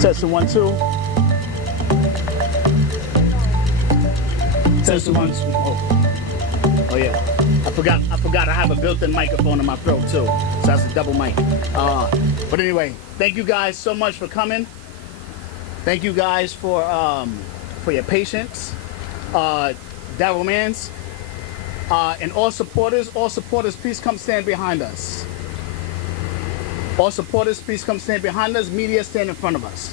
Testing 1 2. Testing 1 2. Oh yeah. I forgot I have a built-in microphone in my throat too. So that's a double mic. But anyway, thank you guys so much for coming. Thank you guys for your patience. Daryl Mans. And all supporters, please come stand behind us. All supporters, please come stand behind us. Media, stand in front of us.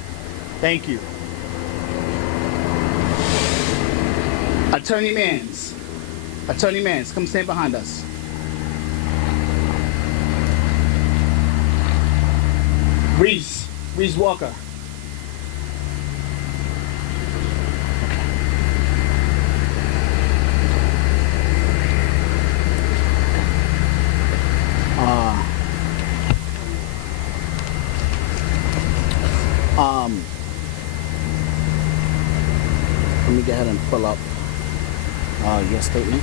Thank you. Attorney Mans, come stand behind us. Reese Walker. Let me go ahead and pull up your statement.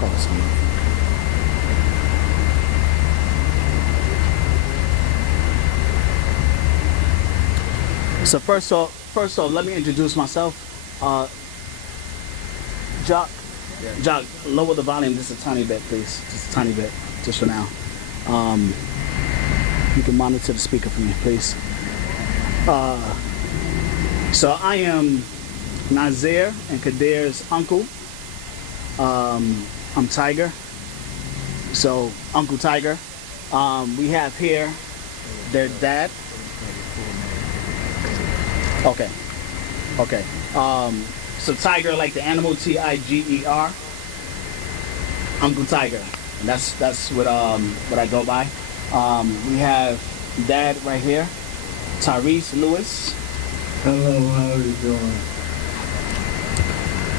Oh, it's on. So first off, let me introduce myself. Jock, lower the volume just a tiny bit, please. Just a tiny bit, just for now. You can monitor the speaker for me, please. So I am Nazir and Kadir's uncle. I'm Tiger. So Uncle Tiger. We have here their dad. Okay. So Tiger, like the animal, Tiger. Uncle Tiger. And that's what I go by. We have Dad right here, Tyrese Lewis. Hello, how are you doing?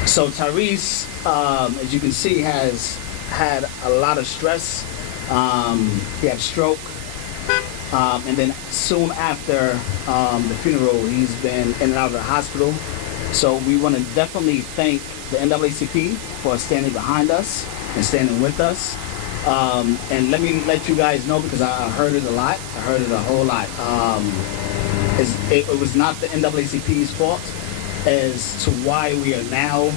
So Tyrese, as you can see, has had a lot of stress. He had a stroke, and then soon after the funeral, he's been in and out of the hospital. So we want to definitely thank the NAACP for standing behind us and standing with us. And let me let you guys know, because I heard it a lot. I heard it a whole lot. It was not the NAACP's fault as to why we are now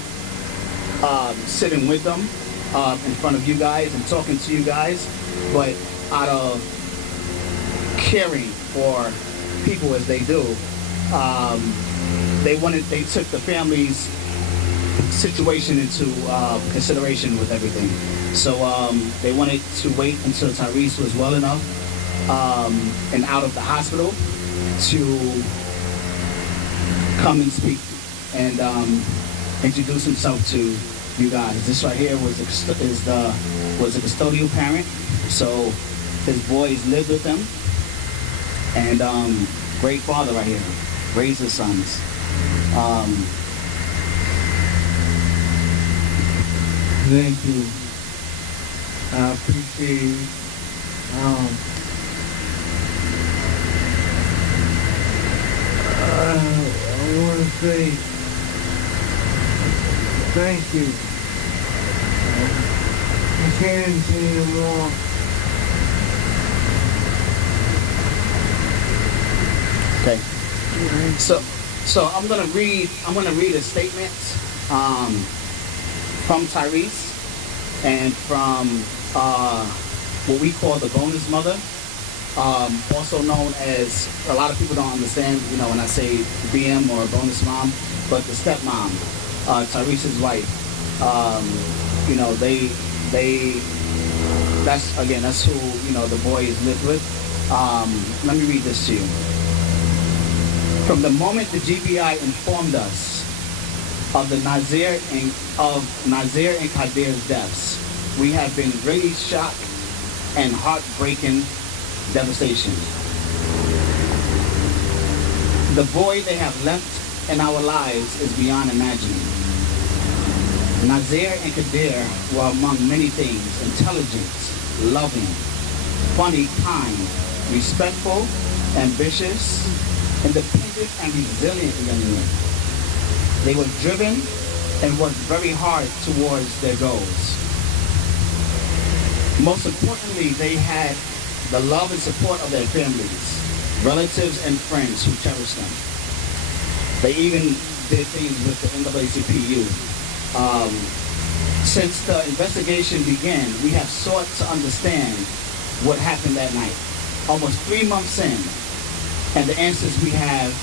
sitting with them in front of you guys and talking to you guys, but out of caring for people as they do, they took the family's situation into consideration with everything. So they wanted to wait until Tyrese was well enough and out of the hospital to come and speak and introduce himself to you guys. This right here was a custodial parent, so his boys lived with him, and great father right here, raised his sons. Thank you. I appreciate it. I want to say thank you. I can't say anymore. Okay. So I'm gonna read a statement from Tyrese and from what we call the bonus mother, also known as, a lot of people don't understand, when I say BM or bonus mom, but the stepmom, Tyrese's wife. That's who the boys lived with. Let me read this to you. From the moment the GBI informed us of the Nazir and Kadir's deaths, we have been really shocked and heartbreaking devastation. The void they have left in our lives is beyond imagining. Nazir and Kadir were among many things: intelligent, loving, funny, kind, respectful, ambitious, independent, and resilient young men. They were driven and worked very hard towards their goals. Most importantly, they had the love and support of their families. relatives and friends who cherish them. They even did things with the NAACP youth. Since the investigation began, we have sought to understand what happened that night. Almost 3 months in, and the answers we have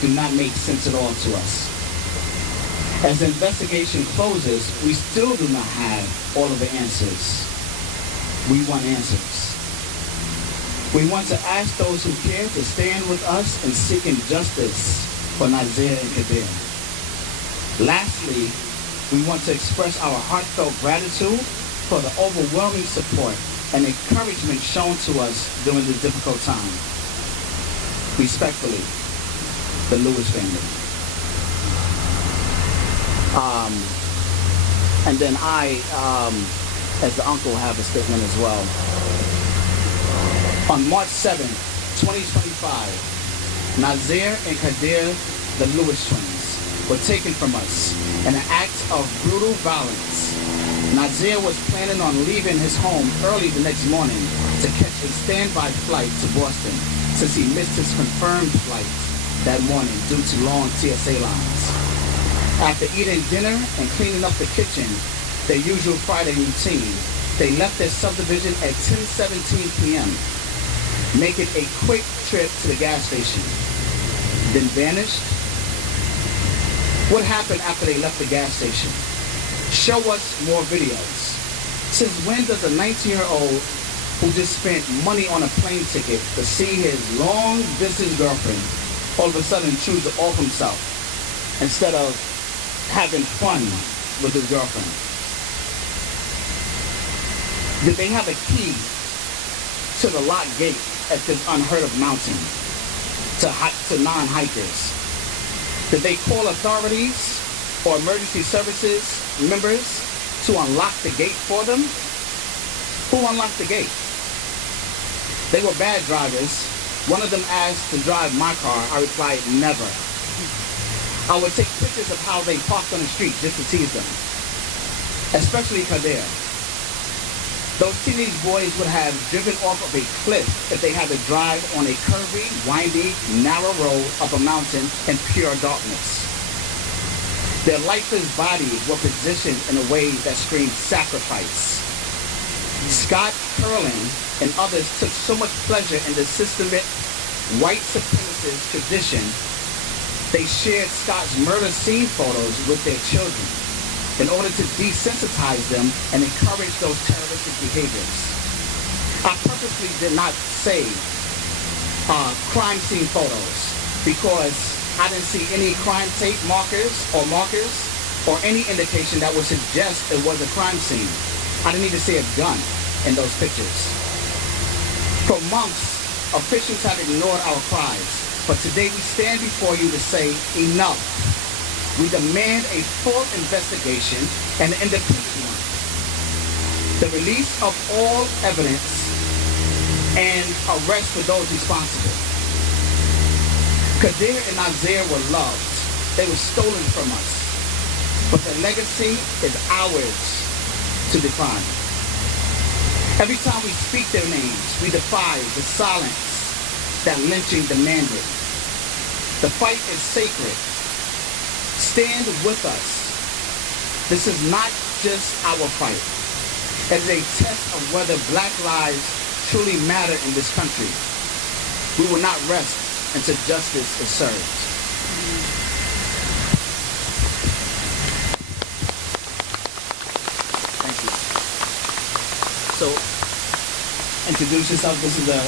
do not make sense at all to us. As the investigation closes, we still do not have all of the answers. We want answers. We want to ask those who care to stand with us in seeking justice for Nazir and Kadir. Lastly, we want to express our heartfelt gratitude for the overwhelming support and encouragement shown to us during this difficult time. Respectfully, the Lewis family. And then I, as the uncle, have a statement as well. On March 7, 2025, Nazir and Kadir, the Lewis twins, were taken from us in an act of brutal violence. Nazir was planning on leaving his home early the next morning to catch a standby flight to Boston, since he missed his confirmed flight that morning due to long TSA lines. After eating dinner and cleaning up the kitchen, their usual Friday routine, they left their subdivision at 10:17 p.m., making a quick trip to the gas station, then vanished. What happened after they left the gas station? Show us more videos. Since when does a 19-year-old who just spent money on a plane ticket to see his long-distance girlfriend all of a sudden choose to off himself instead of having fun with his girlfriend? Did they have a key to the locked gate at this unheard of mountain to non-hikers? Did they call authorities or emergency services members to unlock the gate for them? Who unlocked the gate? They were bad drivers. One of them asked to drive my car. I replied, never. I would take pictures of how they parked on the street just to tease them, especially Kadir. Those teenage boys would have driven off of a cliff if they had to drive on a curvy, windy, narrow road up a mountain in pure darkness. Their lifeless bodies were positioned in a way that screamed sacrifice. Scott, Curlin, and others took so much pleasure in the systemic white supremacist tradition, they shared Scott's murder scene photos with their children in order to desensitize them and encourage those terroristic behaviors. I purposely did not say crime scene photos because I didn't see any crime tape markers or any indication that would suggest it was a crime scene. I didn't even see a gun in those pictures. For months, officials have ignored our cries, but today we stand before you to say enough. We demand a full investigation and an independent one. The release of all evidence and arrest for those responsible. Kadir and Nazir were loved. They were stolen from us. But their legacy is ours to define. Every time we speak their names, we defy the silence that lynching demanded. The fight is sacred. Stand with us. This is not just our fight. It is a test of whether black lives truly matter in this country. We will not rest until justice is served. Thank you. So, introduce yourself. This is the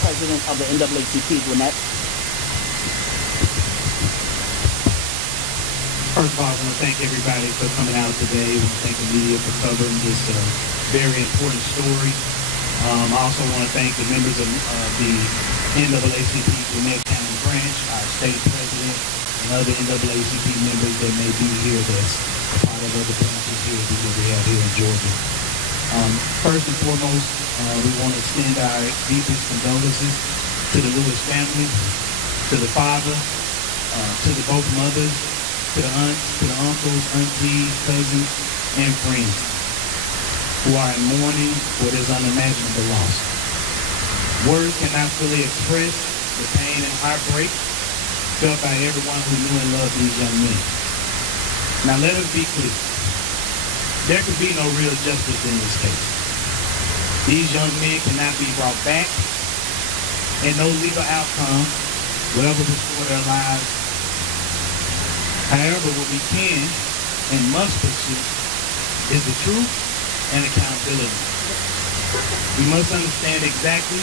president of the NAACP, Gwinnett. First of all, I want to thank everybody for coming out today. I want to thank the media for covering this very important story. I also want to thank the members of the NAACP Gwinnett County branch, our state president, and other NAACP members that may be here that's part of other branches here that we have here in Georgia. First and foremost, we want to extend our deepest condolences to the Lewis family, to the father, to the both mothers, to the aunts, to the uncles, aunties, cousins, and friends who are in mourning for this unimaginable loss. Words cannot fully express the pain and heartbreak felt by everyone who knew and loved these young men. Now let us be clear. There could be no real justice in this case. These young men cannot be brought back, and no legal outcome will ever restore their lives. However, what we can and must pursue is the truth and accountability. We must understand exactly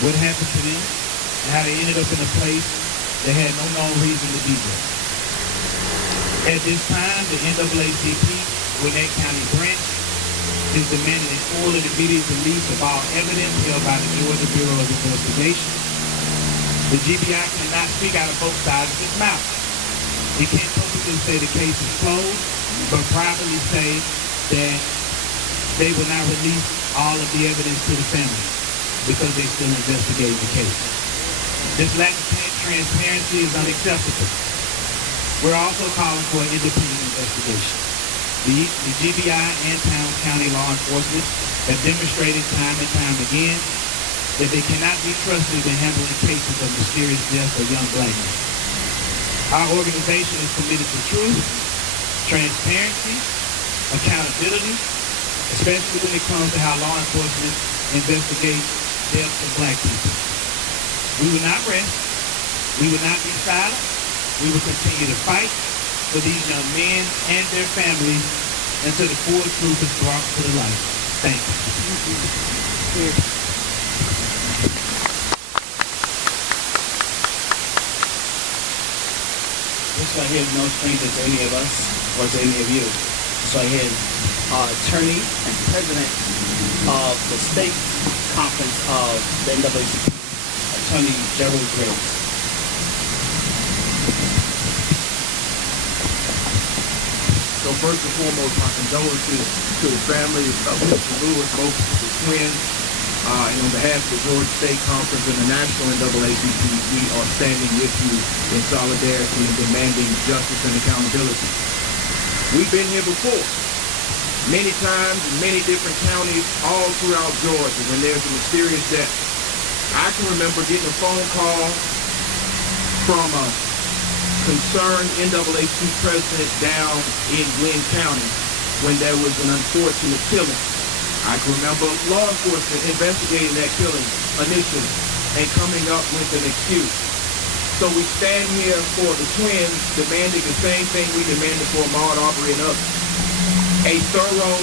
what happened to them and how they ended up in a place that had no known reason to be there. At this time, the NAACP Gwinnett County branch is demanding a full and immediate release of all evidence held by the Georgia Bureau of Investigation. The GBI cannot speak out of both sides of its mouth. It can't publicly say the case is closed, but privately say that they will not release all of the evidence to the family because they still investigating the case. This lack of transparency is unacceptable. We're also calling for an independent investigation. The GBI and Towns County law enforcement have demonstrated time and time again that they cannot be trusted in handling cases of mysterious death of young black men. Our organization is committed to truth, transparency, accountability, especially when it comes to how law enforcement investigates deaths of black people. We will not rest. We will not be silent. We will continue to fight for these young men and their families until the full truth is brought to the light. Thank you. This right here is no stranger to any of us or to any of you. This right here is attorney and president of the state conference of the NAACP, Attorney Gerald Graves. So first and foremost, my condolences to the family of Mr. Lewis, both the twins, and on behalf of the Georgia State Conference and the National NAACP, we are standing with you in solidarity and demanding justice and accountability. We've been here before, many times in many different counties all throughout Georgia when there's a mysterious death. I can remember getting a phone call from a concerned NAACP president down in Glenn County when there was an unfortunate killing. I can remember law enforcement investigating that killing initially and coming up with an excuse. So we stand here for the twins demanding the same thing we demanded for Ahmaud Arbery and others. A thorough,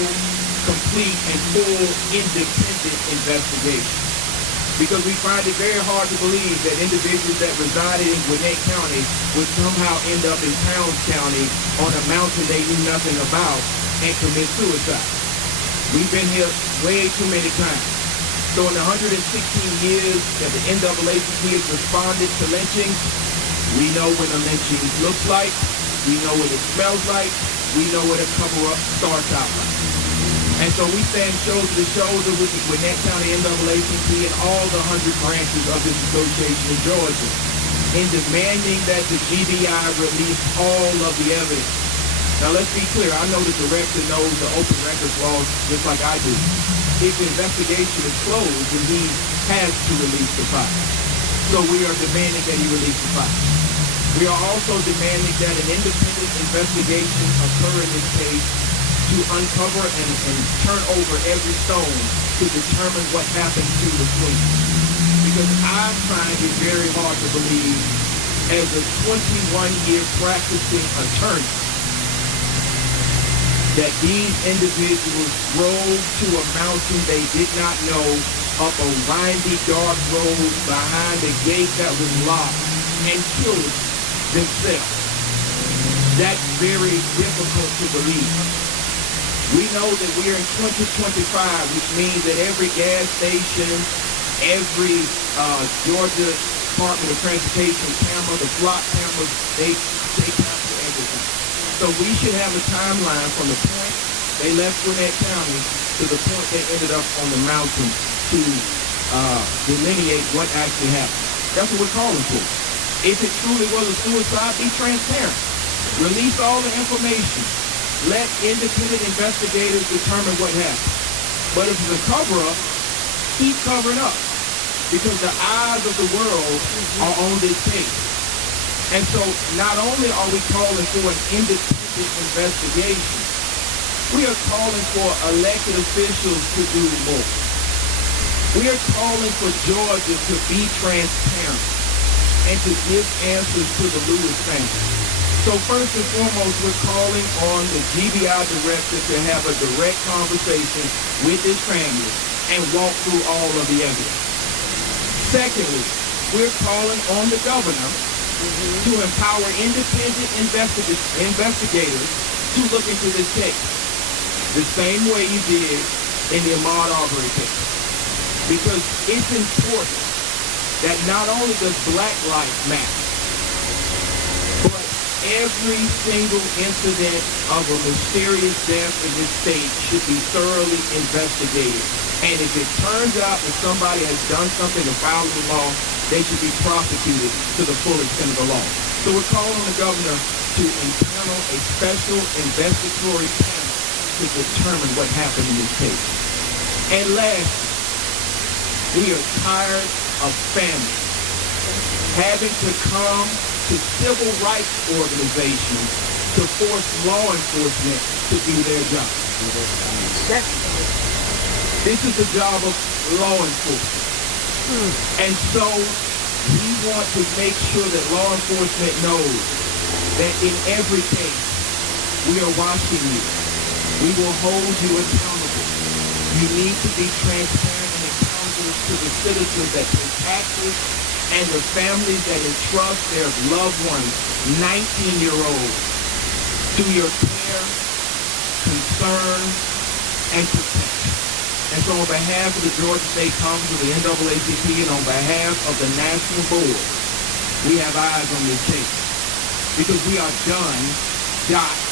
complete, and full independent investigation. Because we find it very hard to believe that individuals that resided in Gwinnett County would somehow end up in Towns County on a mountain they knew nothing about and commit suicide. We've been here way too many times. So in the 116 years that the NAACP has responded to lynchings, we know what a lynching looks like, we know what it smells like, we know what a cover-up starts out like. And so we stand shoulder to shoulder with the Gwinnett County NAACP and all the 100 branches of this association in Georgia in demanding that the GBI release all of the evidence. Now let's be clear, I know the director knows the open records laws just like I do. If the investigation is closed, then he has to release the file. So we are demanding that he release the file. We are also demanding that an independent investigation occur in this case to uncover and turn over every stone to determine what happened to the twins. Because I find it very hard to believe, as a 21-year practicing attorney, that these individuals drove to a mountain they did not know, up a windy, dark road behind a gate that was locked, and killed themselves. That's very difficult to believe. We know that we're in 2025, which means that every gas station, every Georgia Department of Transportation camera, the flock cameras, they capture everything. So we should have a timeline from the point they left Gwinnett County to the point they ended up on the mountain to delineate what actually happened. That's what we're calling for. If it truly was a suicide, be transparent. Release all the information. Let independent investigators determine what happened. But if it's a cover-up, keep covering up. because the eyes of the world are on this case. And so not only are we calling for an independent investigation, we are calling for elected officials to do more. We are calling for Georgia to be transparent and to give answers to the Lewis family. So first and foremost, we're calling on the GBI director to have a direct conversation with his family and walk through all of the evidence. Secondly, we're calling on the governor to empower independent investigators to look into this case, the same way you did in the Ahmaud Arbery case. Because it's important that not only does Black life matter, but every single incident of a mysterious death in this state should be thoroughly investigated. And if it turns out that somebody has done something to foul the law, they should be prosecuted to the full extent of the law. So we're calling on the governor to impanel a special investigatory panel to determine what happened in this case. And last, we are tired of families having to come to civil rights organizations to force law enforcement to do their job. This is the job of law enforcement. And so we want to make sure that law enforcement knows that in every case, we are watching you. We will hold you accountable. You need to be transparent and accountable to the citizens that pay taxes and the families that entrust their loved ones, 19-year-olds, to your care, concern, and protection. And so on behalf of the Georgia State Conference of the NAACP and on behalf of the National Board, we have eyes on this case. Because we are done dying.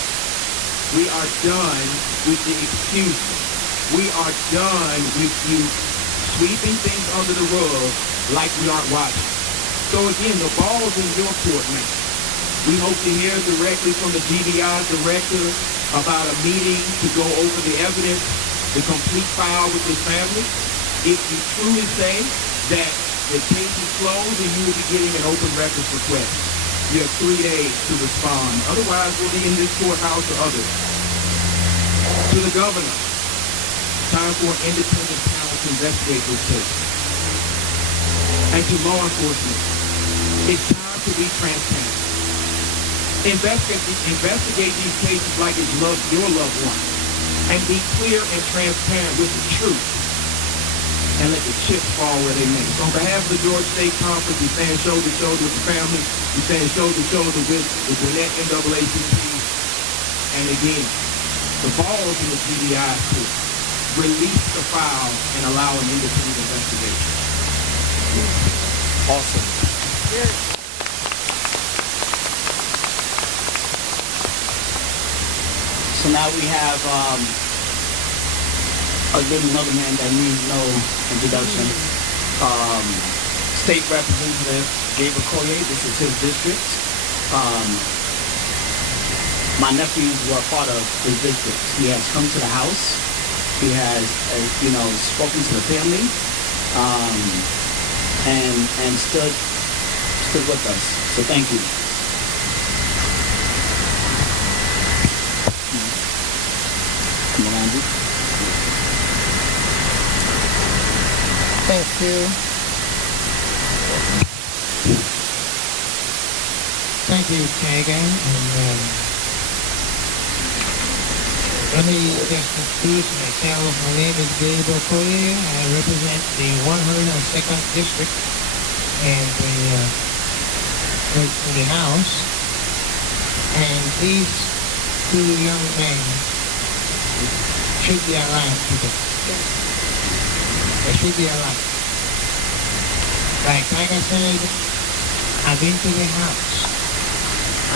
We are done with the excuses. We are done with you sweeping things under the rug like we aren't watching. So again, the ball's in your court now. We hope to hear directly from the GBI director about a meeting to go over the evidence, the complete file with his family. If you truly say that the case is closed, then you will be getting an open records request. You have 3 days to respond. Otherwise, we'll be in this courthouse or others. To the governor, time for an independent panel to investigate this case. And to law enforcement, it's time to be transparent. Investigate these cases like it's your loved one. And be clear and transparent with the truth. And let the chips fall where they may. So on behalf of the Georgia State Conference, we stand shoulder to shoulder with the family. We stand shoulder to shoulder with the Gwinnett NAACP. And again, the ball's in the GBI court. Release the file and allow an independent investigation. Awesome. So now we have another man that needs no introduction. State Representative Gabriel Collier. This is his district. My nephews were part of his district. He has come to the house. He has, spoken to the family, and stood with us. So thank you. Come on, Andrew. Thank you. Thank you, Kagan. And let me just introduce myself. My name is Gabriel Collier. I represent the 102nd District and the House. And these two young men should be alive today. They should be alive. Like I said, I've been to the house.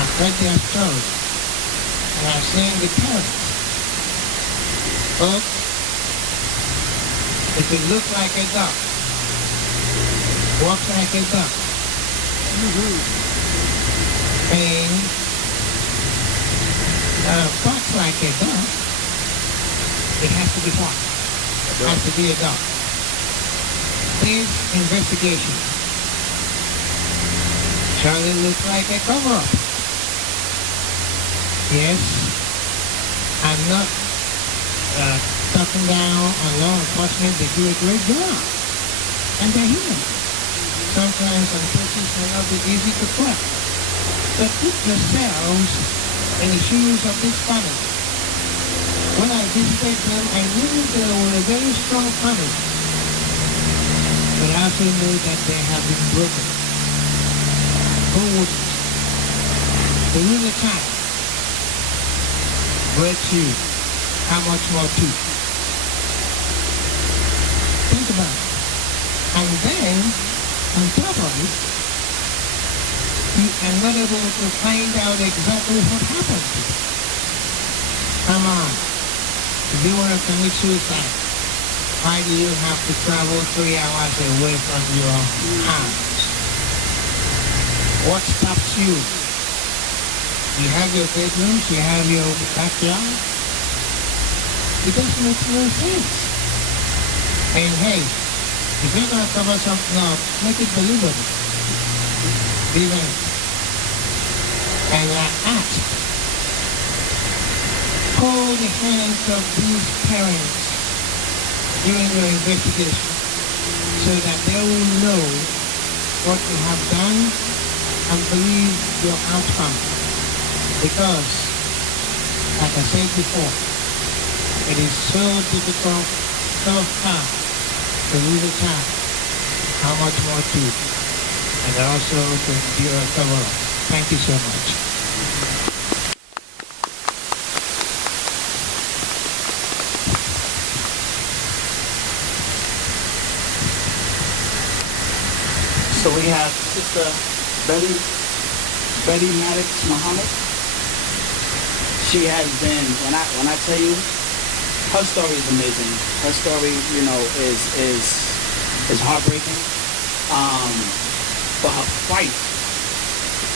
I've heard their story. And I've seen the parents. Folks, if it looks like a duck, walks like a duck, and quacks like a duck, it has to be quack. It has to be a duck. this investigation surely looks like a cover-up. Yes, I'm not talking down on law enforcement. They do a great job, and they're human. Sometimes some cases may not be easy to crack. But put yourselves in the shoes of this family. When I visited them, I knew they were a very strong family. But I also know that they have been broken. Who wouldn't? The ruler time breaks you. How much more too? Think about it. And then, on top of it, you are not able to find out exactly what happened to you. Come on. If you want to commit suicide, why do you have to travel 3 hours away from your house? What stops you? You have your bedrooms, you have your backyard. It doesn't make no sense. And hey, if you're going to cover something up, make it believable. Event. And I ask, hold the hands of these parents during your investigation so that they will know what you have done and believe your outcome. Because, like I said before, it is so difficult, so hard to lose a child. How much more to and also to endure a cover-up. Thank you so much. So we have Sister Betty Maddox Muhammad. She has been, when I tell you, her story is amazing. Her story, is heartbreaking. But her fight,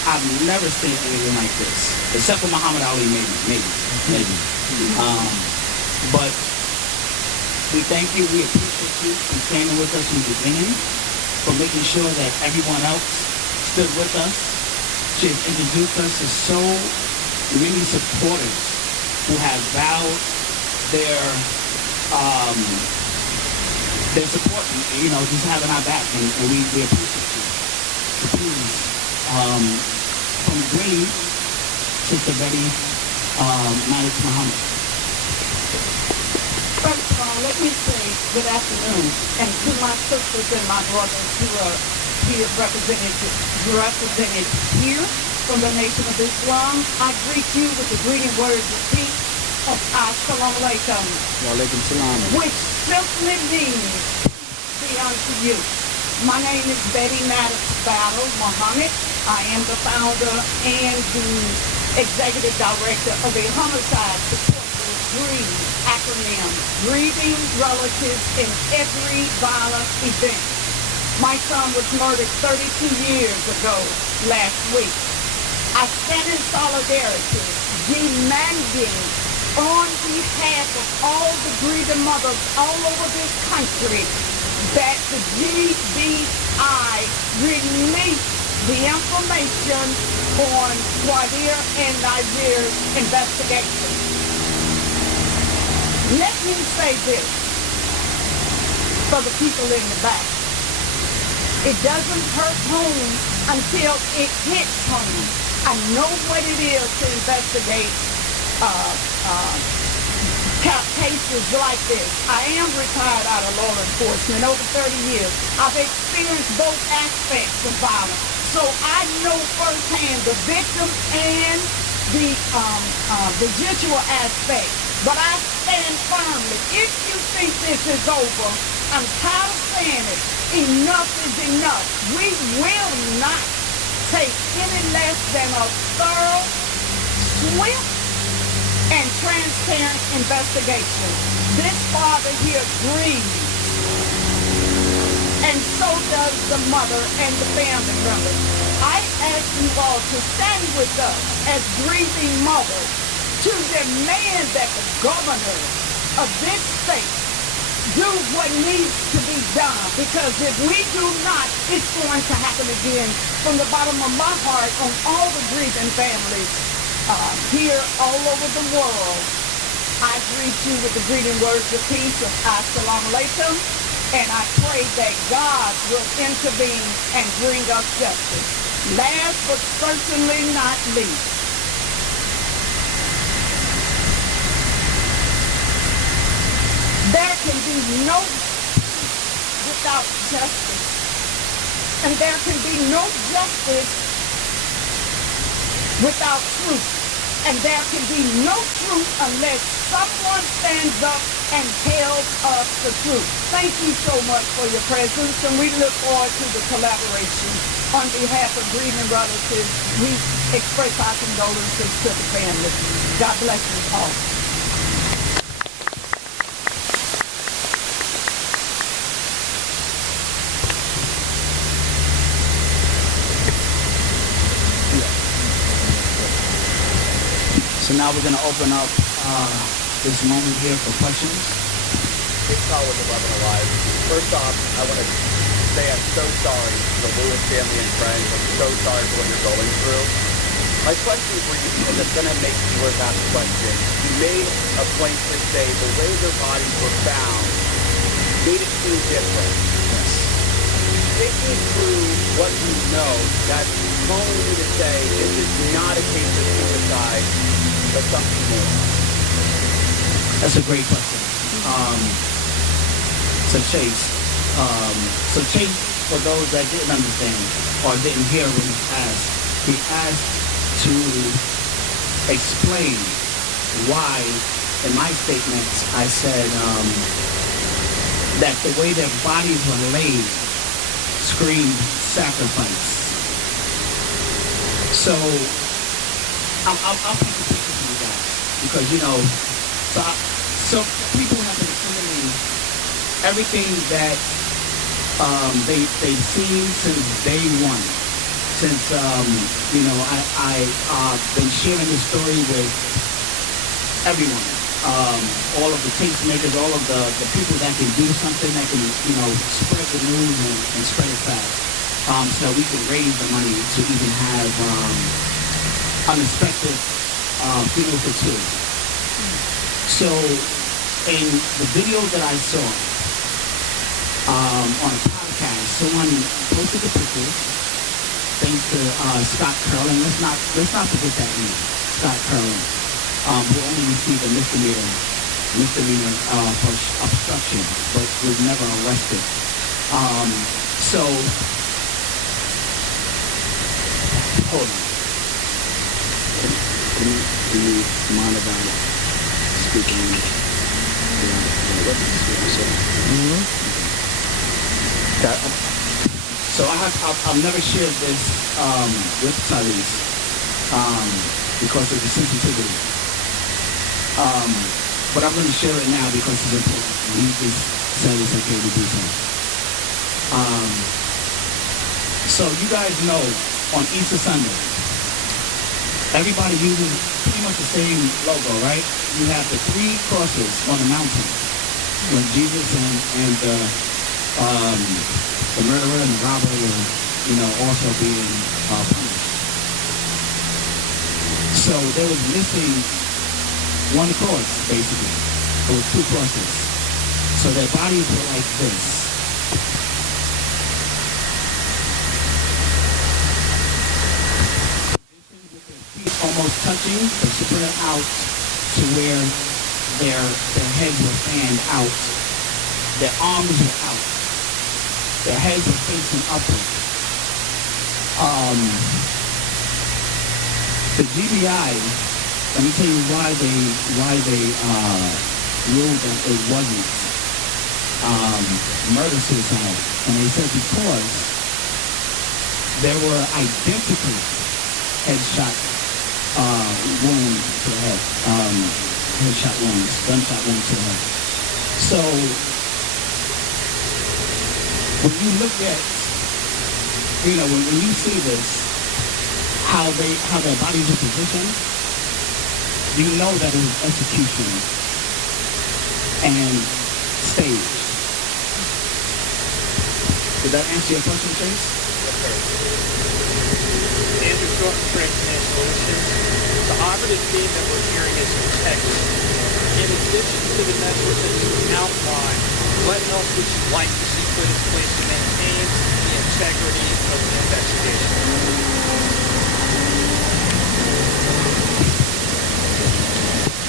I've never seen anything like this, except for Muhammad Ali, maybe. But we thank you. We appreciate you for standing with us from the beginning, for making sure that everyone else stood with us. She has introduced us to so many supporters who have vowed their support, just having our back, and we appreciate you. So please, from Green, Sister Betty Maddox Muhammad. First of all, let me say good afternoon, and to my sisters and my brothers who are here represented here from the Nation of Islam, I greet you with the greeting words of peace of Assalamu alaikum, Walaikum salam. which simply means be unto you. My name is Betty Maddox Muhammad. I am the founder and the executive director of a homicide support group, acronym, Grieving Relatives in Every Violent Event. My son was murdered 32 years ago last week. I stand in solidarity, demanding on behalf of all the grieving mothers all over this country that the GBI release the information on Quadir and Nazir's investigation. Let me say this for the people in the back. It doesn't hurt home until it hits home. I know what it is to investigate cases like this. I am retired out of law enforcement over 30 years. I've experienced both aspects of violence. So I know firsthand the victim and the residual aspect. But I stand firmly. If you think this is over, I'm tired of saying it. Enough is enough. We will not take any less than a thorough, swift, and transparent investigation. This father here grieves, and so does the mother and the family members. I ask you all to stand with us as grieving mothers to demand that the governor of this state do what needs to be done, because if we do not, it's going to happen again. From the bottom of my heart, on all the grieving families here all over the world, I greet you with the greeting words of peace of Assalamu Alaikum, and I pray that God will intervene and bring us justice. Last but certainly not least, there can be no peace without justice, and there can be no justice without truth. And there can be no truth unless someone stands up and tells us the truth. Thank you so much for your presence, and we look forward to the collaboration. On behalf of grieving relatives, we express our condolences to the family. God bless you all. So now we're going to open up this moment here for questions. Big call with 11 alive. First off, I want to say I'm so sorry to the Lewis family and friends. I'm so sorry for what you're going through. My question for you is, I'm going to make you worth ask the question. You made a point to say the way their bodies were found made it seem different. Yes. Take me through what you know that's calling you to say this is not a case of suicide, but something more. That's a great question. So Chase, for those that didn't understand or didn't hear when he asked to explain why in my statements I said that the way their bodies were laid screamed sacrifice. So I'll paint the picture for you guys, because so people have been assimilating everything that they've seen since day one. Since I've been sharing this story with everyone, all of the tastemakers, all of the people that can do something that can spread the news and spread it fast, so that we can raise the money to even have unexpected funeral for two. So in the video that I saw on a podcast, someone posted the pictures. Thanks to Scott Curlin. Let's not forget that name, Scott Curlin, who only received a misdemeanor for obstruction, but was never arrested. So hold on. Do you mind about speaking? So I've never shared this with Tyrese because of the sensitivity. But I'm going to share it now because it's important. He just said it's okay to do so. So you guys know on Easter Sunday, everybody uses pretty much the same logo, right? You have the three crosses on the mountain when Jesus and the murderer and the robber were, also being punished. So there was missing one cross, basically. There was two crosses. So their bodies were like this. Almost touching, but spread out to where their heads were fanned out. Their arms were out. Their heads were facing upward. The GBI, let me tell you why they ruled that it wasn't murder-suicide. And they said because there were identical headshot wounds to the head, headshot wounds, gunshot wounds to the head. So when you look at, when you see this, how their bodies are positioned, you know that it was execution and staged. Did that answer your question, Chase? Andrew Short from Transformation Solutions. The operative theme that we're hearing is integrity. In addition to the measures that you outlined, what else would you like to see put in place to maintain the integrity of the investigation?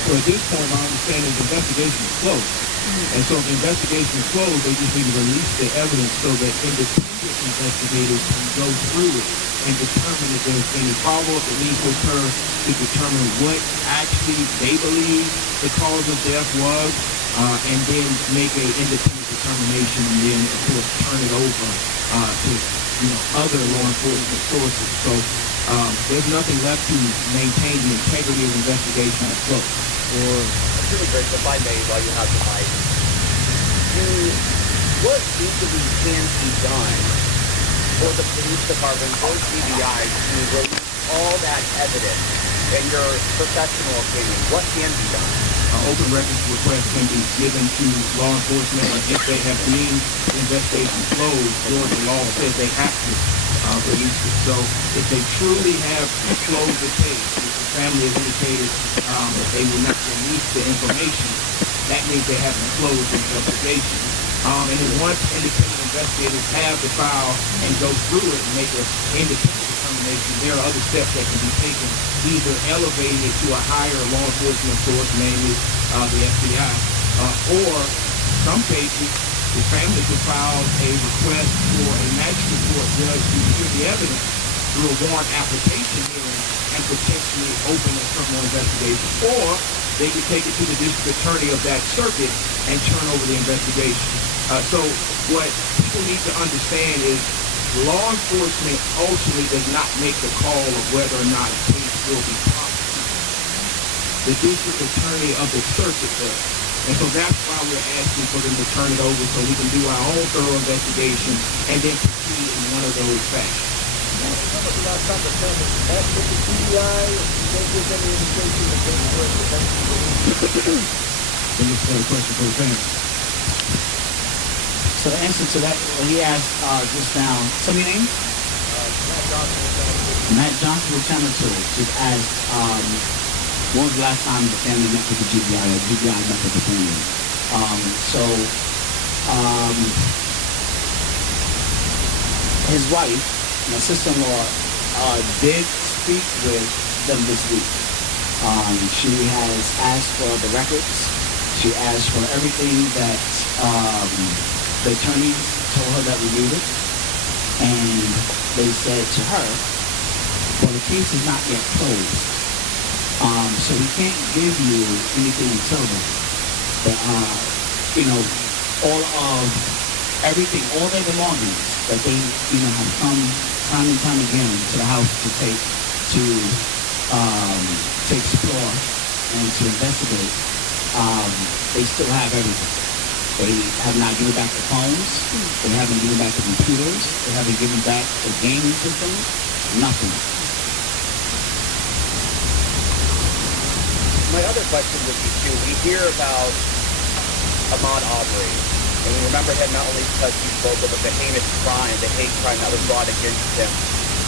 So at this point, my understanding is the investigation is closed. And so if the investigation is closed, they just need to release the evidence so that independent investigators can go through it and determine if there's any follow-up that needs to occur to determine what actually they believe the cause of death was, and then make an independent determination, and then, of course, turn it over to other law enforcement sources. So there's nothing left to maintain the integrity of the investigation at close. I'm really grateful if I may, while you have the mic, what legally can be done for the police department or GBI to release all that evidence in your professional opinion? What can be done? Open records request can be given to law enforcement if they have deemed the investigation closed. Georgia law says they have to release it. So if they truly have closed the case, if the family has indicated that they will not release the information, that means they haven't closed the investigation. And then once independent investigators have the file and go through it and make an independent determination, there are other steps that can be taken, either elevating it to a higher law enforcement source, namely the FBI, or some cases, the family could file a request for a magistrate court judge to hear the evidence through a warrant application hearing and potentially open a criminal investigation. Or they could take it to the district attorney of that circuit and turn over the investigation. So what people need to understand is law enforcement ultimately does not make the call of whether or not a case will be prosecuted. The district attorney of the circuit does. And so that's why we're asking for them to turn it over so we can do our own thorough investigation and then proceed in one of those fashions. Question for the family. So the answer to that, he asked just now, tell me your name? Matt Johnson with Channel 2 just asked, when was the last time the family met with the GBI or GBI met with the family? His wife, my sister-in-law, did speak with them this week. She has asked for the records. She asked for everything that the attorneys told her that we needed. And they said to her, well, the case is not yet closed. So we can't give you anything until then. All of everything, all their belongings that they, have come time and time again to the house to explore and to investigate, they still have everything. They have not given back the phones. They haven't given back the computers. They haven't given back the gaming systems. Nothing. My other question would be too, we hear about Ahmaud Arbery, and we remember him not only because he spoke of the heinous crime, the hate crime that was brought against him.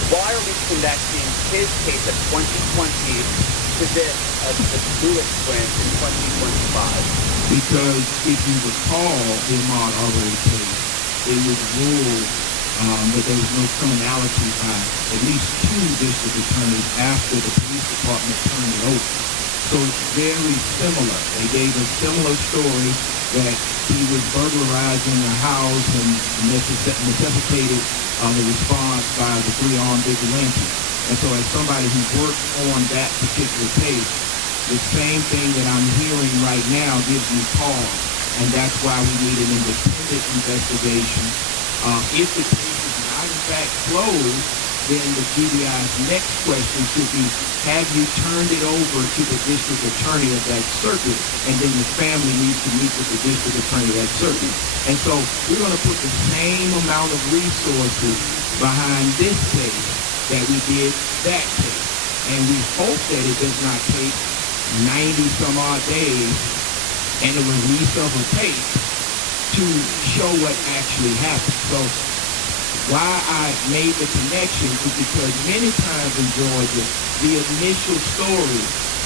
Why are we connecting his case of 2020 to this of the Lewis twins in 2025? Because if you recall the Ahmaud Arbery case, it was ruled that there was no criminality by at least 2 district attorneys after the police department turned it over. So it's very similar. They gave a similar story that he was burglarizing a house and necessitated the response by the 3 armed vigilantes. And so as somebody who worked on that particular case, the same thing that I'm hearing right now gives me pause. And that's why we need an independent investigation. If the case is not in fact closed, then the GBI's next question should be, have you turned it over to the district attorney of that circuit? And then the family needs to meet with the district attorney of that circuit. And so we're going to put the same amount of resources behind this case that we did that case. And we hope that it does not take 90 some odd days and the release of a tape to show what actually happened. So Why I made the connection is because many times in Georgia, the initial story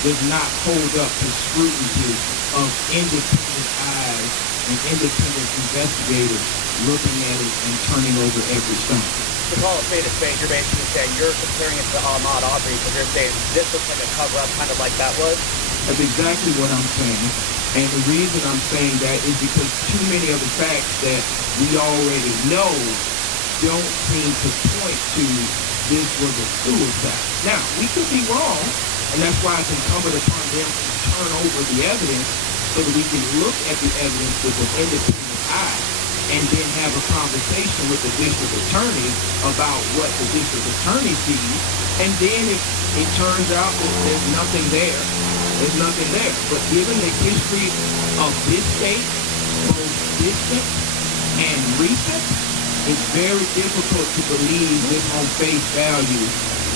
does not hold up to scrutiny of independent eyes and independent investigators looking at it and turning over every stone. To call it spade a spade, you're basically saying you're comparing it to Ahmaud Arbery because you're saying this looks like a cover-up, kind of like that was? That's exactly what I'm saying. And the reason I'm saying that is because too many of the facts that we already know don't seem to point to this was a suicide. Now, we could be wrong, and that's why it's incumbent upon them to turn over the evidence so that we can look at the evidence with an independent eye and then have a conversation with the district attorney about what the district attorney sees. And then if it turns out that there's nothing there, there's nothing there. But given the history of this state, both distant and recent, it's very difficult to believe this on face value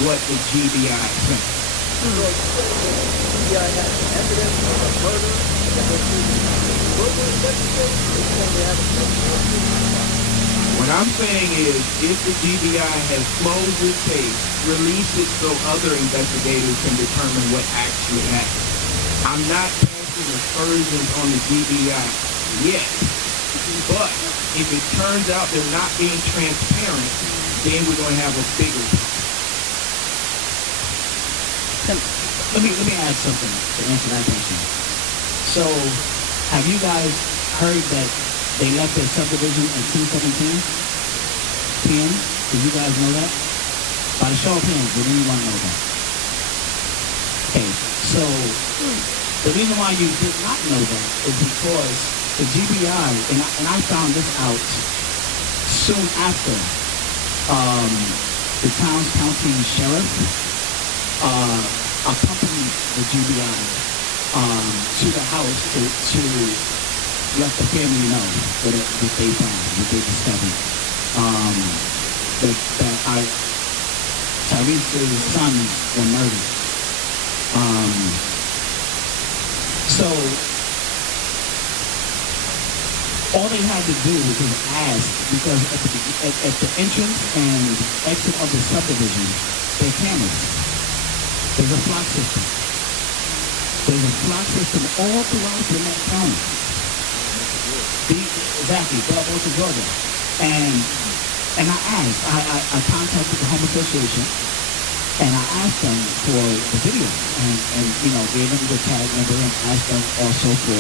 what the GBI is saying. GBI has evidence of a murder that was further investigated. What I'm saying is, if the GBI has closed this case, release it so other investigators can determine what actually happened. I'm not casting aspersions on the GBI yet, but if it turns out they're not being transparent, then we're going to have a bigger problem. Let me add something to answer that question. So, have you guys heard that they left their subdivision at 2:17 p.m.? Did you guys know that? By the show of hands, did anyone know that? Okay, so the reason why you did not know that is because the GBI, and I found this out soon after the Towns County Sheriff accompanied the GBI to the house to let the family know what they found, what they discovered. That Tyrese's sons were murdered. So all they had to do was ask, because at the entrance and exit of the subdivision, there are cameras. There's a flock system. There's a flock system all throughout Gwinnett County. Exactly, Belleville, Georgia. And I asked, I contacted the home association, and I asked them for the video, and gave them the tag number, and asked them also for,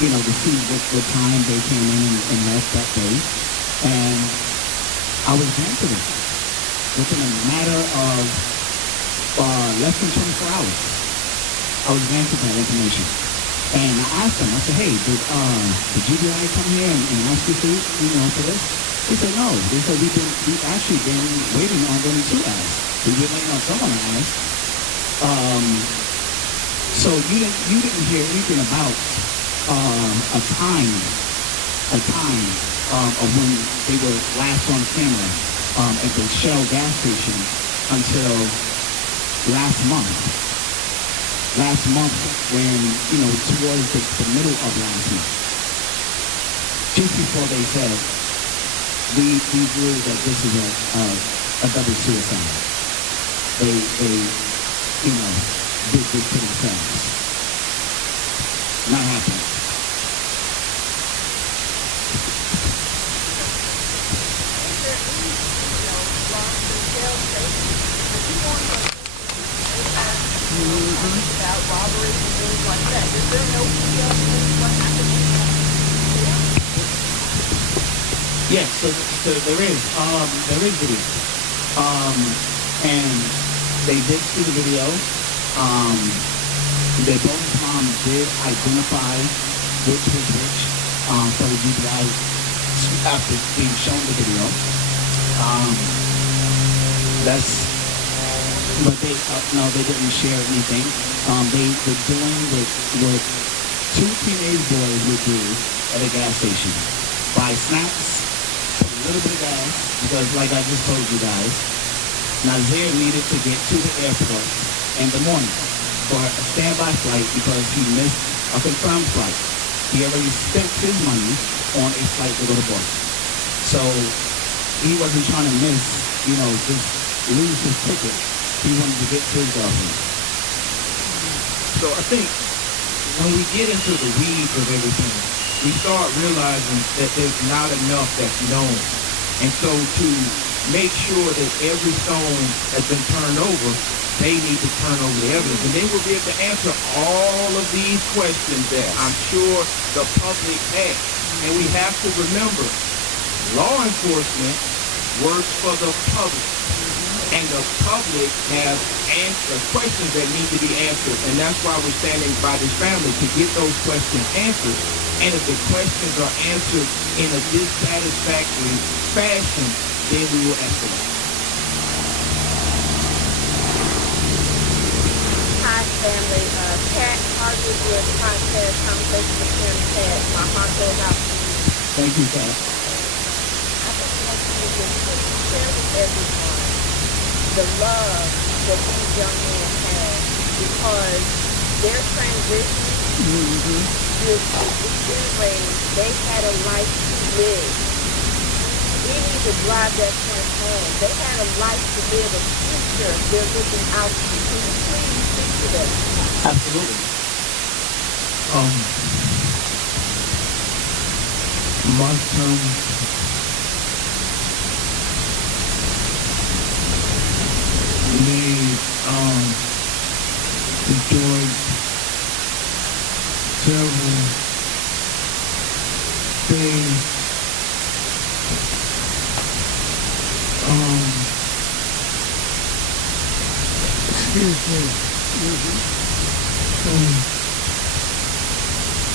to see what time they came in and left that day. And I was granted it within a matter of less than 24 hours. I was granted that information. And I asked them, I said, hey, did GBI come here and ask you for this? They said, no. They said, we've actually been waiting on them to ask. We've been waiting on someone to ask. So you didn't hear anything about a time of when they were last on camera at the Shell gas station until last month. Last month when, towards the middle of last month. Just before they said, we rule that this is a double suicide. They did this to themselves. Not happening. About robberies and things like that. Is there no video of what happened? Yes, so there is video. And they did see the video. They both did identify which was which for the GBI after being shown the video. But they didn't share anything. They were doing what two teenage boys would do at a gas station. Buy snacks, put a little bit of gas, because like I just told you guys, Nazir needed to get to the airport in the morning for a standby flight because he missed a confirmed flight. He already spent his money on a flight to go to Boston. So he wasn't trying to miss, just lose his ticket. He wanted to get to his girlfriend. So I think when we get into the weeds of everything, we start realizing that there's not enough that's known. And so to make sure that every stone has been turned over, they need to turn over the evidence. And then we'll be able to answer all of these questions that I'm sure the public has. And we have to remember, law enforcement works for the public. And the public have questions that need to be answered. And that's why we're standing by this family, to get those questions answered. And if the questions are answered in a dissatisfactory fashion, then we will escalate. Hi, family. Kat Harvey with podcast Conversation with Kim Kat. My heart goes out to you. Thank you, Kat. I just want you to share with everyone the love that these young men have, because their transition is exhilarating. They had a life to live. We need to drive that point home. They had a life to live, a future they're looking out to. Can you please speak to them? Absolutely. My son made enjoyed several things. Excuse me.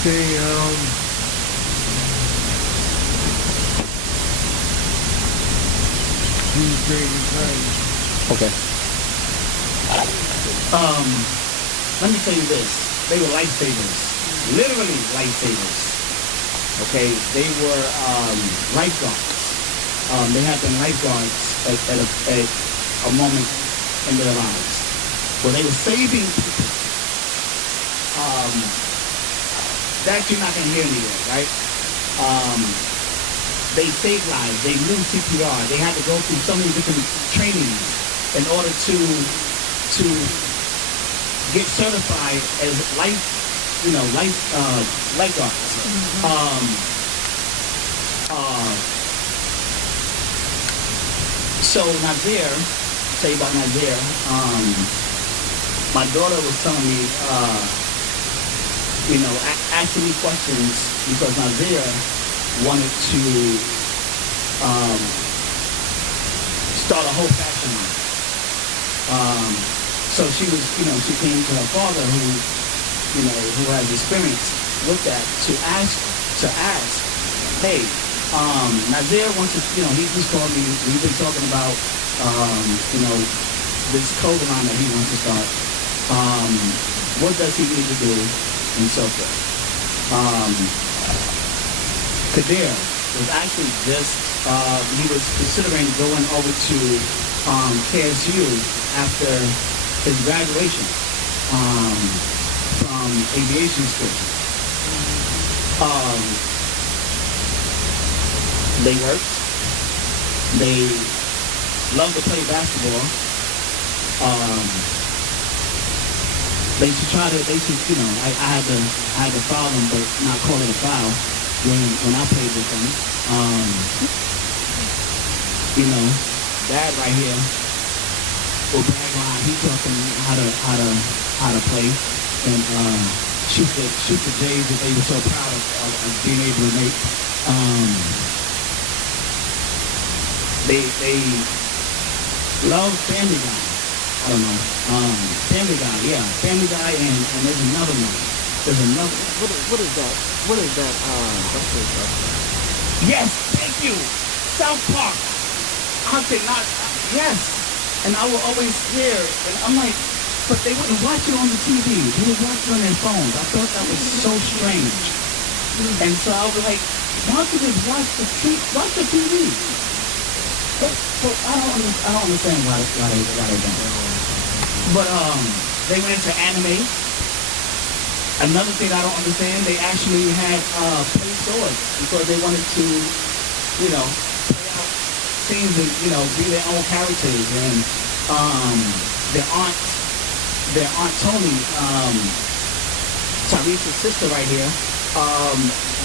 They he's great advice. Okay. Let me tell you this. They were lifesavers. Literally lifesavers. Okay? They were lifeguards. They had been lifeguards at a moment in their lives where they were saving people. That you're not going to hear anywhere, right? They saved lives. They knew CPR. They had to go through so many different trainings in order to get certified as lifeguards. So Nazir, tell you about Nazir. My daughter was telling me, asking me questions because Nazir wanted to start a whole fashion line. So she was, she came to her father who has experience with that to ask, hey, Nazir wants to, he just called me, we've been talking about, this clothing line that he wants to start. What does he need to do and so forth. Kadir was actually he was considering going over to KSU after his graduation from aviation school. They worked. They loved to play basketball. I had to foul them, but not call it a foul when I played with them. Dad right here will brag on he taught them how to play and shoot the J's that they were so proud of being able to make. They love Family Guy. I don't know. Family Guy, yeah. Family Guy, and there's another one. There's another. What is that? What is that? Yes, thank you. South Park. I could not. Yes, and I will always hear, and I'm like, but they wouldn't watch it on the TV. They would watch it on their phones. I thought that was so strange. And so I was like, why don't you just watch the TV? So I don't understand why they don't. But they went into anime. Another thing I don't understand, they actually had play swords because they wanted to, play out seem to, be their own characters. And their aunt, Tony, Tyrese's sister right here,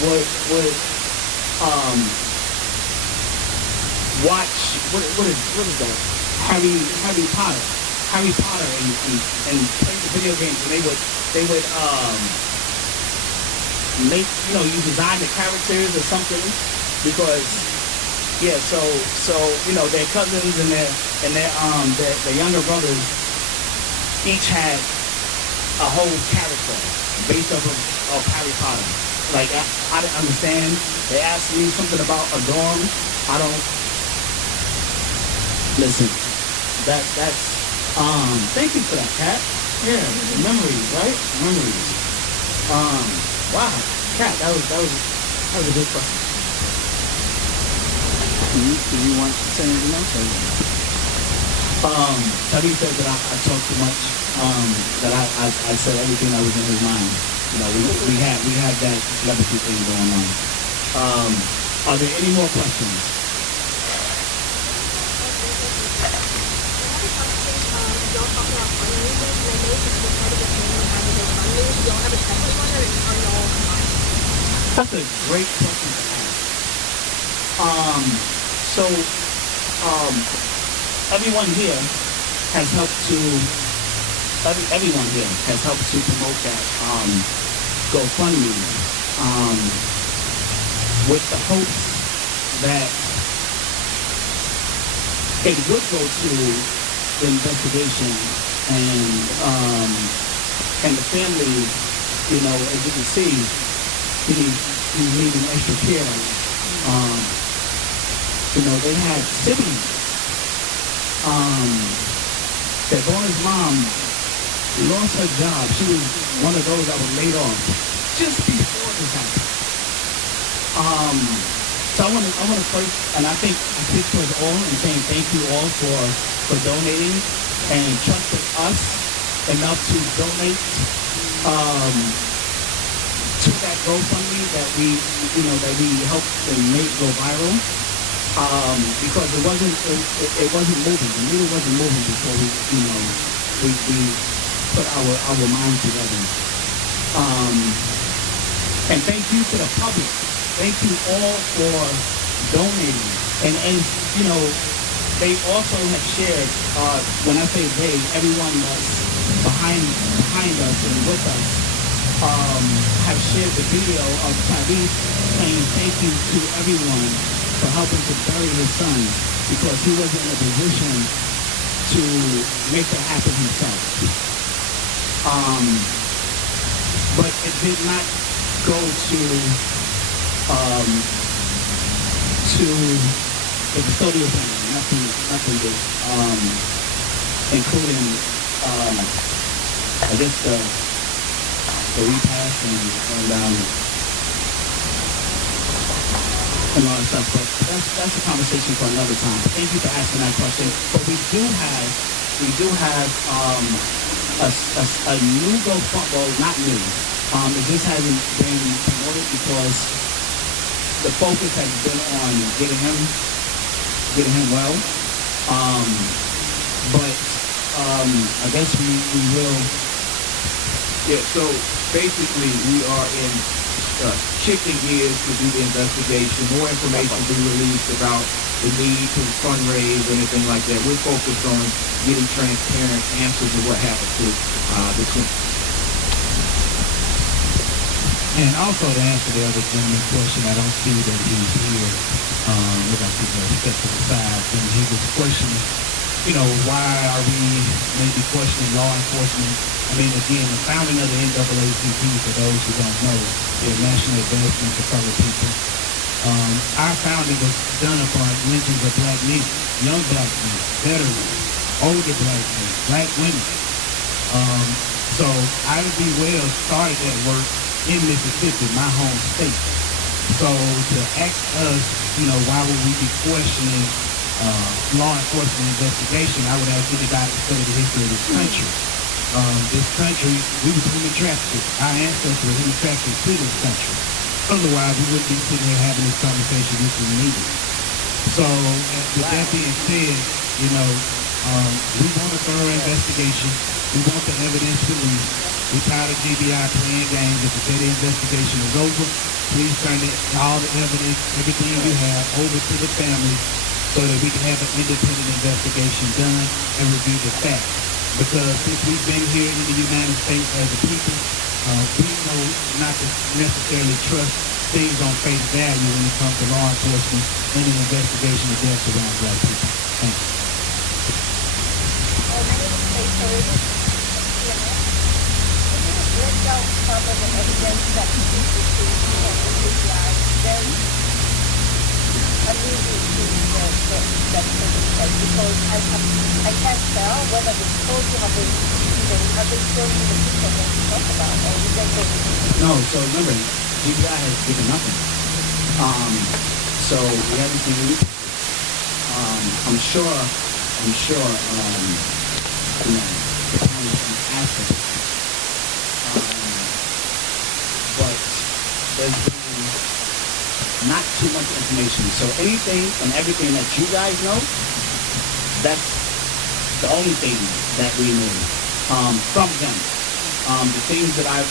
would watch what is that? Harry Potter. Harry Potter and play the video games, and they would make, you design the characters or something, because so their cousins and their younger brothers each had a whole character based off of Harry Potter. Like, I didn't understand. They asked me something about a dorm. I don't listen. That's thank you for that, Kat. Yeah, memories, right? Memories. Wow, Kat, that was a good question. Do you want to say anything else? Tariq said that I talk too much. That I said everything that was in his mind. We have that legacy thing going on. Are there any more questions? That's a great question to ask. So everyone here has helped to promote that GoFundMe with the hopes that it would go to the investigation and the family, as you can see, he's needing extra care. They had siblings. Their daughter's mom lost her job. She was one of those that was laid off just before this happened. So I want to first, and I think I speak to us all and saying thank you all for donating and trusting us enough to donate to that GoFundMe that we helped and made go viral. Because it wasn't moving. The needle wasn't moving before we put our minds together. And thank you to the public. Thank you all for donating. And they also have shared, when I say they, everyone that's behind us and with us, have shared the video of Tyrese saying thank you to everyone for helping to bury his son, because he wasn't in a position to make that happen himself. But it did not go to the custodial family. Nothing did. Including I guess the repast and all that stuff, but that's a conversation for another time. Thank you for asking that question. But we do have a new GoFundMe. Well, not new. It just hasn't been promoted because the focus has been on getting him well. But I guess we will. Yeah. So basically, we are in. Shifting gears to do the investigation. More information will be released about the need to fundraise or anything like that. We're focused on getting transparent answers of what happened to the twins. And also to answer the other gentleman's question, I don't see that he's here. We're going to step to the side. And he was questioning, why are we maybe questioning law enforcement? I mean, again, the founding of the NAACP, for those who don't know, the National Advancement for Colored People, our founding was done upon lynchings of black men, young black men, veterans, older black men, black women. So Ivy Wells started that work in Mississippi, my home state. So to ask us, why would we be questioning law enforcement investigation, I would ask anybody to study the history of this country. This country, we were human traffickers. Our ancestors were human traffickers to this country. Otherwise, we wouldn't be sitting here having this conversation with the meeting. So, with that being said, we want a thorough investigation. We want the evidence released. We're tired of GBI playing games. If the city investigation is over, please turn all the evidence, everything you have, over to the family so that we can have an independent investigation done and review the facts. Because since we've been here in the United States as a people, we know not to necessarily trust things on face value when it comes to law enforcement and an investigation of deaths around Black people. Thank you. My name is Faith Harris. Can you just list out some of the evidence that you received from the CPI? Very immediate to that taking place, because I can't tell whether the disclosure have been showing you the people that you talk about, or you just say No, so remember, GBI has given nothing. So we haven't seen any. I'm sure, the county can ask us. But there's been not too much information. So anything and everything that you guys know, that's the only thing that we know from them. The things that I've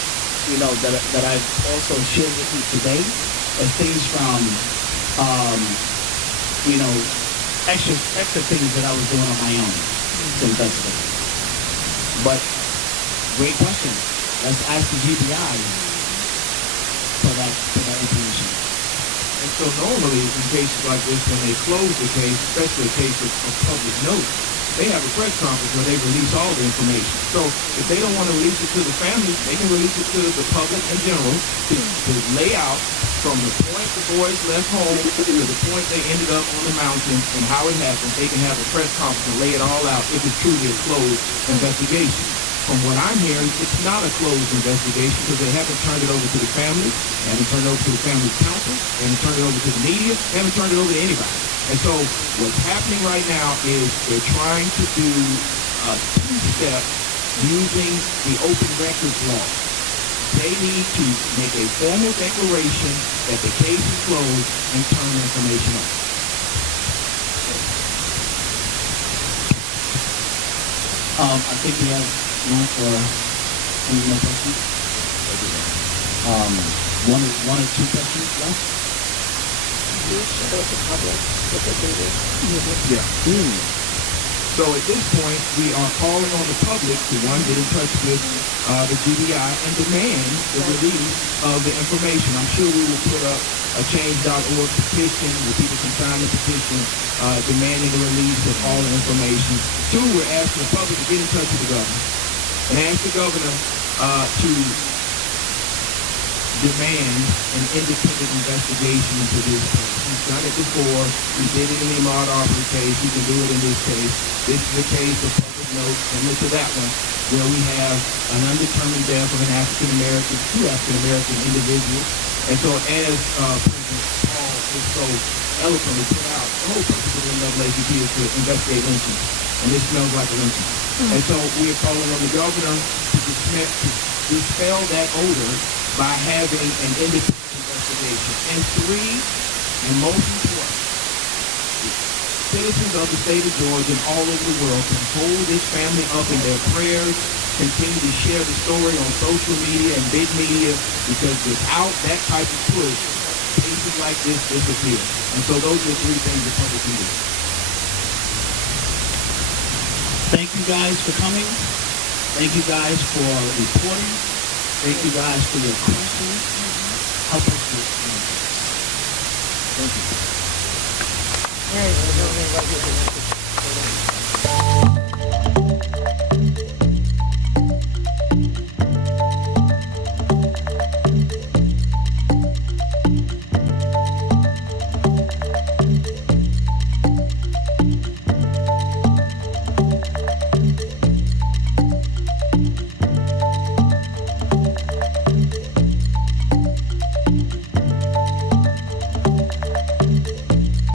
that I've also shared with you today are things from extra things that I was doing on my own to investigate. But great question. Let's ask the GBI for that information. And so normally in cases like this, when they close the case, especially a case of public note, they have a press conference where they release all the information. So if they don't want to release it to the family, they can release it to the public in general to lay out from the point the boys left home to the point they ended up on the mountain and how it happened. They can have a press conference and lay it all out if it's truly a closed investigation. From what I'm hearing, it's not a closed investigation because they haven't turned it over to the family, they haven't turned it over to the family counsel, they haven't turned it over to the media, they haven't turned it over to anybody. And so what's happening right now is they're trying to do two steps using the open records law. They need to make a formal declaration that the case is closed and turn the information over. I think we have room for any more questions. One or two questions left. Yeah. So at this point, we are calling on the public to, one, get in touch with the GBI and demand the release of the information. I'm sure we will put up a change.org petition where people can sign the petition demanding the release of all the information. Two, we're asking the public to get in touch with the governor and ask the governor to demand an independent investigation into this case. He's done it before. He did it in the Ahmaud Arbery case. He can do it in this case. This is a case of public note similar to that one, where we have an undetermined death of an two African-American individuals. And so as President Paul is so eloquently put out, the whole purpose of the NAACP is to investigate lynching. And this smells like a lynching. And so we are calling on the governor to dispel that odor by having an independent investigation. And three, and most important, citizens of the state of Georgia and all over the world can hold this family up in their prayers, continue to share the story on social media and big media, because without that type of push, cases like this disappear. And so those are the three things the public can do. Thank you guys for coming. Thank you guys for reporting. Thank you guys for your questions. Help us with this. Thank you.